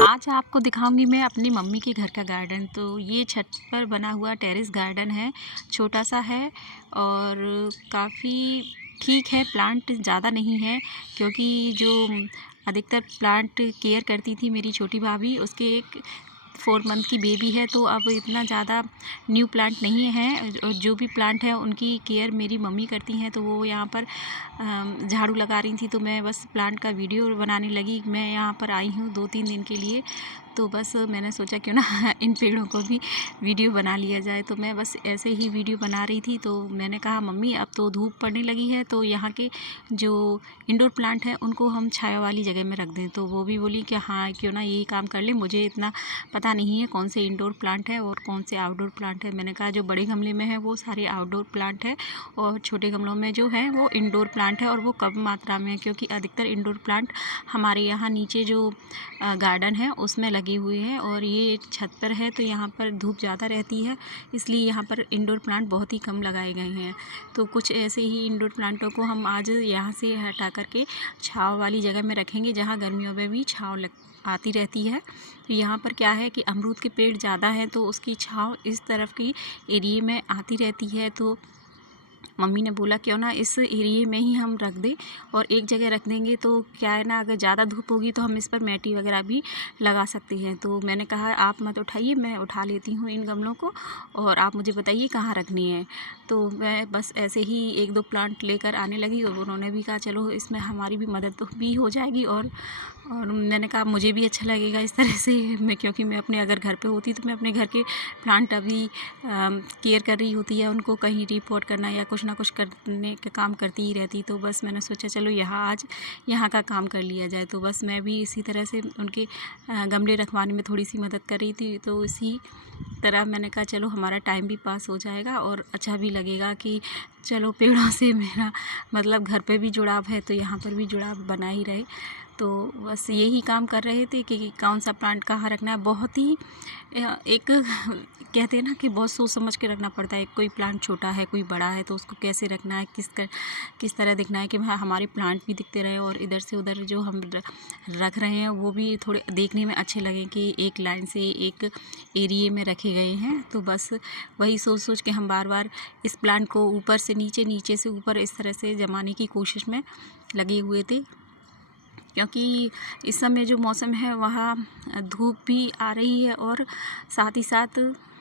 आज आपको दिखाऊंगी मैं अपनी मम्मी के घर का गार्डन। तो ये छत पर बना हुआ टेरेस गार्डन है, छोटा सा है और काफ़ी ठीक है। प्लांट ज़्यादा नहीं है क्योंकि जो अधिकतर प्लांट केयर करती थी मेरी छोटी भाभी, उसके एक 4 मंथ की बेबी है, तो अब इतना ज़्यादा न्यू प्लांट नहीं है। और जो भी प्लांट है उनकी केयर मेरी मम्मी करती हैं। तो वो यहाँ पर झाड़ू लगा रही थी, तो मैं बस प्लांट का वीडियो बनाने लगी। मैं यहाँ पर आई हूँ 2-3 दिन के लिए, तो बस मैंने सोचा क्यों ना इन पेड़ों को भी वीडियो बना लिया जाए। तो मैं बस ऐसे ही वीडियो बना रही थी, तो मैंने कहा मम्मी अब तो धूप पड़ने लगी है, तो यहाँ के जो इंडोर प्लांट हैं उनको हम छाया वाली जगह में रख दें। तो वो भी बोली कि हाँ क्यों ना यही काम कर ले, मुझे इतना पता नहीं है कौन से इंडोर प्लांट है और कौन से आउटडोर प्लांट है। मैंने कहा जो बड़े गमले में है वो सारे आउटडोर प्लांट है और छोटे गमलों में जो है वो इंडोर प्लांट है, और वो कम मात्रा में है क्योंकि अधिकतर इंडोर प्लांट हमारे यहाँ नीचे जो गार्डन है उसमें लगे हुए हैं और ये छत पर है, तो यहाँ पर धूप ज़्यादा रहती है, इसलिए यहाँ पर इंडोर प्लांट बहुत ही कम लगाए गए हैं। तो कुछ ऐसे ही इंडोर प्लांटों को हम आज यहाँ से हटा करके छाँव वाली जगह में रखेंगे जहाँ गर्मियों में भी छाँव आती रहती है। तो यहाँ पर क्या है कि अमरूद के पेड़ ज़्यादा है, तो उसकी छाँव इस तरफ की एरिए में आती रहती है। तो मम्मी ने बोला क्यों ना इस एरिए में ही हम रख दें, और एक जगह रख देंगे तो क्या है ना, अगर ज़्यादा धूप होगी तो हम इस पर मैटी वगैरह भी लगा सकते हैं। तो मैंने कहा आप मत उठाइए, मैं उठा लेती हूँ इन गमलों को, और आप मुझे बताइए कहाँ रखनी है। तो मैं बस ऐसे ही 1-2 प्लांट लेकर आने लगी और उन्होंने भी कहा चलो इसमें हमारी भी मदद तो भी हो जाएगी, और मैंने कहा मुझे भी अच्छा लगेगा इस तरह से। मैं क्योंकि मैं अपने अगर घर पे होती तो मैं अपने घर के प्लांट अभी केयर कर रही होती है, उनको कहीं रिपोर्ट करना या कुछ ना कुछ करने का काम करती ही रहती। तो बस मैंने सोचा चलो आज यहाँ का काम कर लिया जाए। तो बस मैं भी इसी तरह से उनके गमले रखवाने में थोड़ी सी मदद कर रही थी। तो इसी तरह मैंने कहा चलो हमारा टाइम भी पास हो जाएगा और अच्छा भी लगेगा कि चलो पेड़ों से मेरा मतलब घर पे भी जुड़ाव है, तो यहाँ पर भी जुड़ाव बना ही रहे। तो बस यही काम कर रहे थे कि कौन सा प्लांट कहाँ रखना है। बहुत ही एक कहते हैं ना कि बहुत सोच समझ के रखना पड़ता है। कोई प्लांट छोटा है, कोई बड़ा है, तो उसको कैसे रखना है, किस तरह दिखना है कि हमारे प्लांट भी दिखते रहे और इधर से उधर जो हम रख रहे हैं वो भी थोड़े देखने में अच्छे लगें कि एक लाइन से एक एरिए में रखे गए हैं। तो बस वही सोच सोच के हम बार बार इस प्लांट को ऊपर से नीचे, नीचे से ऊपर इस तरह से जमाने की कोशिश में लगे हुए थे, क्योंकि इस समय जो मौसम है वहाँ धूप भी आ रही है और साथ ही साथ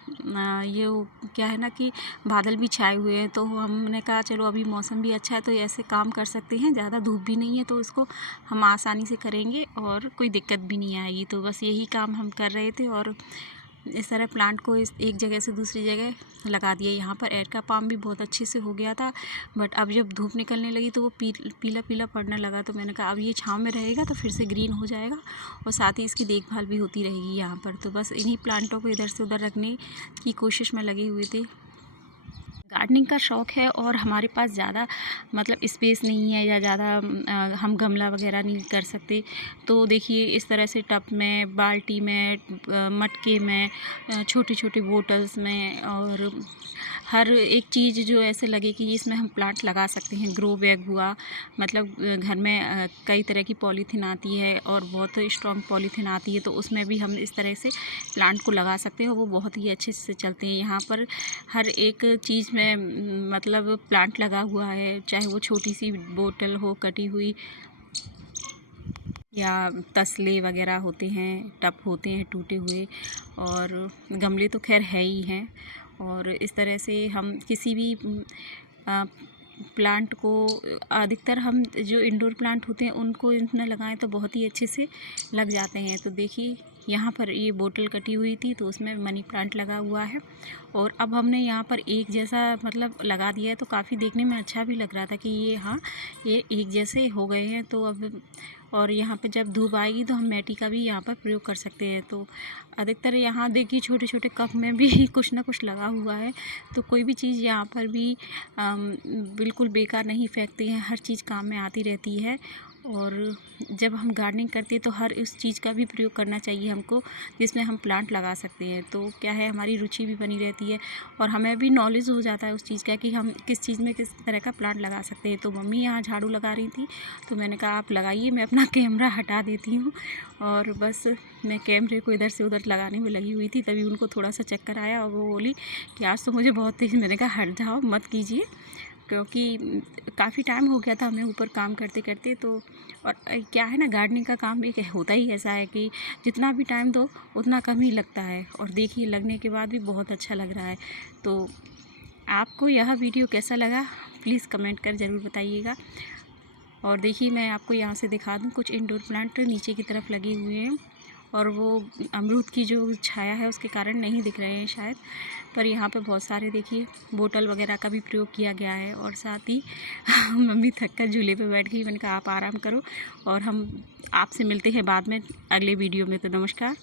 ये क्या है ना कि बादल भी छाए हुए हैं। तो हमने कहा चलो अभी मौसम भी अच्छा है तो ऐसे काम कर सकते हैं, ज़्यादा धूप भी नहीं है तो इसको हम आसानी से करेंगे और कोई दिक्कत भी नहीं आएगी। तो बस यही काम हम कर रहे थे और इस तरह प्लांट को इस एक जगह से दूसरी जगह लगा दिया। यहाँ पर एयर का पाम भी बहुत अच्छे से हो गया था, बट अब जब धूप निकलने लगी तो वो पीला पीला पड़ने लगा। तो मैंने कहा अब ये छाँव में रहेगा तो फिर से ग्रीन हो जाएगा और साथ ही इसकी देखभाल भी होती रहेगी यहाँ पर। तो बस इन्हीं प्लांटों को इधर से उधर रखने की कोशिश में लगे हुए थे। गार्डनिंग का शौक़ है और हमारे पास ज़्यादा मतलब स्पेस नहीं है या ज़्यादा हम गमला वगैरह नहीं कर सकते। तो देखिए इस तरह से टब में, बाल्टी में, मटके में, छोटी छोटी बोतल्स में, और हर एक चीज़ जो ऐसे लगे कि इसमें हम प्लांट लगा सकते हैं। ग्रो बैग हुआ, मतलब घर में कई तरह की पॉलीथीन आती है और बहुत स्ट्रॉन्ग पॉलीथीन आती है, तो उसमें भी हम इस तरह से प्लांट को लगा सकते हैं और वो बहुत ही अच्छे से चलते हैं। यहाँ पर हर एक चीज़ में मतलब प्लांट लगा हुआ है, चाहे वो छोटी सी बोतल हो कटी हुई या तसले वगैरह होते हैं, टब होते हैं टूटे हुए, और गमले तो खैर है ही हैं। और इस तरह से हम किसी भी प्लांट को अधिकतर हम जो इंडोर प्लांट होते हैं उनको इसमें लगाएं तो बहुत ही अच्छे से लग जाते हैं। तो देखिए यहाँ पर ये बोतल कटी हुई थी तो उसमें मनी प्लांट लगा हुआ है, और अब हमने यहाँ पर एक जैसा मतलब लगा दिया है तो काफ़ी देखने में अच्छा भी लग रहा था कि ये हाँ ये एक जैसे हो गए हैं। तो अब और यहाँ पे जब धूप आएगी तो हम मैटी का भी यहाँ पर प्रयोग कर सकते हैं। तो अधिकतर यहाँ देखिए छोटे छोटे कप में भी कुछ ना कुछ लगा हुआ है, तो कोई भी चीज़ यहाँ पर भी बिल्कुल बेकार नहीं फेंकते हैं, हर चीज़ काम में आती रहती है। और जब हम गार्डनिंग करते हैं तो हर उस चीज़ का भी प्रयोग करना चाहिए हमको जिसमें हम प्लांट लगा सकते हैं। तो क्या है, हमारी रुचि भी बनी रहती है और हमें भी नॉलेज हो जाता है उस चीज़ का कि हम किस चीज़ में किस तरह का प्लांट लगा सकते हैं। तो मम्मी यहाँ झाड़ू लगा रही थी तो मैंने कहा आप लगाइए, मैं अपना कैमरा हटा देती हूँ। और बस मैं कैमरे को इधर से उधर लगाने में लगी हुई थी, तभी उनको थोड़ा सा चक्कर आया और वो बोली कि आज तो मुझे बहुत तेज़। मैंने कहा हट जाओ, मत कीजिए, क्योंकि काफ़ी टाइम हो गया था हमें ऊपर काम करते करते। तो और क्या है ना, गार्डनिंग का काम भी होता ही ऐसा है कि जितना भी टाइम दो उतना कम ही लगता है। और देखिए, लगने के बाद भी बहुत अच्छा लग रहा है। तो आपको यह वीडियो कैसा लगा प्लीज़ कमेंट कर ज़रूर बताइएगा। और देखिए, मैं आपको यहाँ से दिखा दूँ, कुछ इंडोर प्लांट नीचे की तरफ लगे हुए हैं और वो अमरूद की जो छाया है उसके कारण नहीं दिख रहे हैं शायद, पर यहाँ पे बहुत सारे देखिए बोतल वगैरह का भी प्रयोग किया गया है। और साथ ही मम्मी थक कर झूले पे बैठ गई, मैंने कहा आप आराम करो और हम आपसे मिलते हैं बाद में अगले वीडियो में। तो नमस्कार।